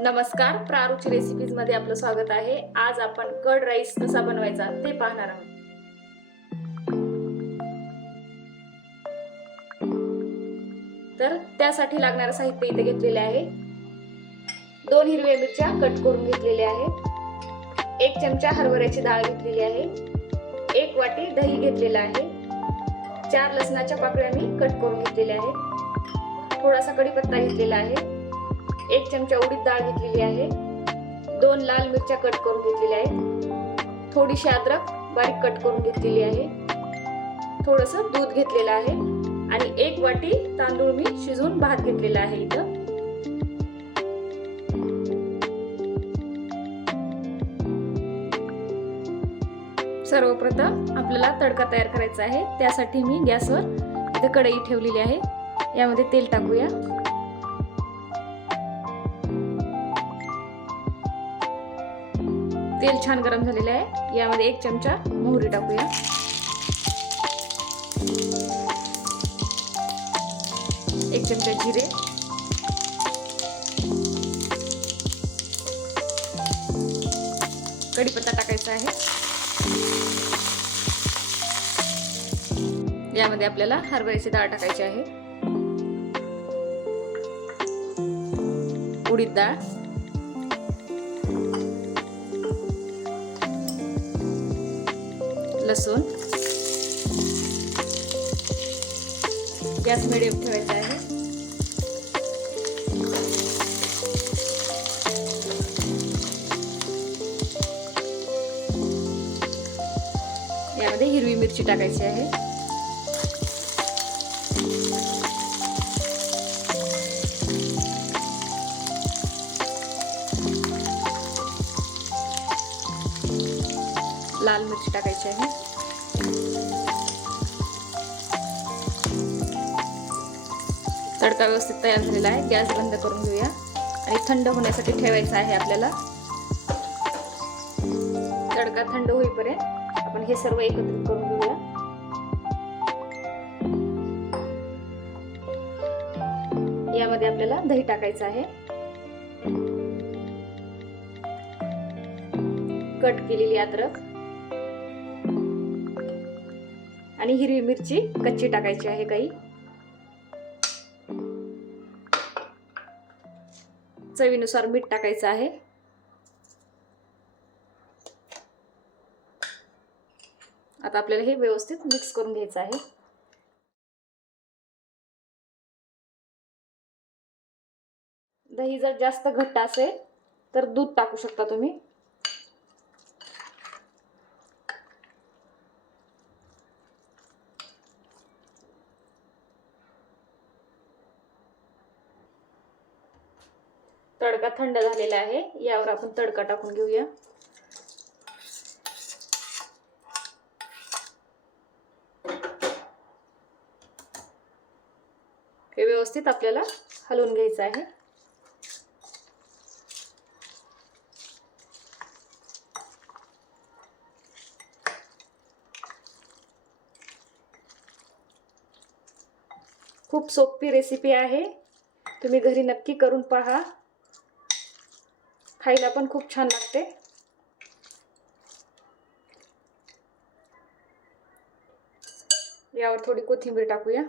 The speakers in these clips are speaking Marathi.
नमस्कार, प्रारुची रेसिपीज मध्ये आपलं स्वागत आहे। आज आपण कर्ड राईस कसा बनवायचा ते पाहणार आहोत। तर त्यासाठी लागणारे साहित्य इथे घेतलेले आहे। 2 हिरव्या मिरच्या कट करून घेतलेल्या आहेत। 1 चमचा हरभऱ्याची डाळ घेतलेली आहे। 1 वाटी दही घेतलेला आहे। 4 लसणाच्या पाकळ्या मी कट करून घेतलेल्या आहेत। थोडासा कढीपत्ता घेतलेला आहे। 1 चमचा उडीद डाळ घेतलेली आहे। 2 लाल मिरच्या कट करून घेतलेल्या आहेत। थोडीशी अद्रक बारीक कट करून घेतलेली आहे। थोडंसं दूध घेतलेलं आहे आणि 1 वाटी तांदूळ मी शिजवून भात घेतलेला आहे। इथं सर्वप्रथम आपल्याला तडका तयार करायचा आहे। त्यासाठी मी गॅसवर इथे कढई ठेवलेली आहे। यामध्ये तेल टाकूया। तेल छान गरम झालेले आहे। यामध्ये 1 चमचा मोहरी टाकूया। एक चमचा जिरे, कढीपत्ता टाकायचा आहे। यामध्ये आपल्याला हरभऱ्याची डाळ टाकायची आहे। उडीद डाळ, लसूण, गॅस मिडियम ठेवायचा आहे। यामध्ये हिरवी मिरची टाकायची आहे। लाल मिरची टाकायची आहे। तडका व्यवस्थित तयार झालेला आहे। गॅस बंद करून घेऊया आणि थंड होण्यासाठी ठेवायचा आहे आपल्याला। तडका थंड होईपर्यंत आपण हे सर्व एकत्रित करून घेऊया। यामध्ये आपल्याला दही टाकायचं आहे। कट केलेली अद्रक आणि हिरवी मिरची कच्ची टाकायची आहे काही। चवीनुसार मीठ टाकायचं आहे। आता आपल्याला हे व्यवस्थित मिक्स करून घ्यायचं आहे। दही जर जास्त घट्ट असेल तर दूध टाकू शकता तुम्ही। तडका थंड झालेला आहे। यावर आपण तडका टाकून घेऊया। हे व्यवस्थित आपल्याला हलवून घ्यायचं आहे। खूप सोपी रेसिपी आहे। तुम्ही घरी नक्की करून पहा। खायला पण खूप छान लागते। यावर थोडी कोथिंबीर टाकूया।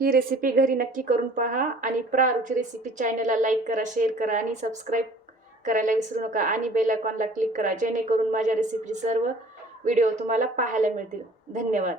ही रेसिपी घरी नक्की करून पहा आणि प्रारुची रेसिपी चॅनलला लाईक करा, शेअर करा आणि सबस्क्राईब करायला विसरू नका आणि बेल आयकॉनला क्लिक करा, जेणेकरून माझ्या रेसिपीचे सर्व व्हिडिओ तुम्हाला पाहायला मिळतील। धन्यवाद।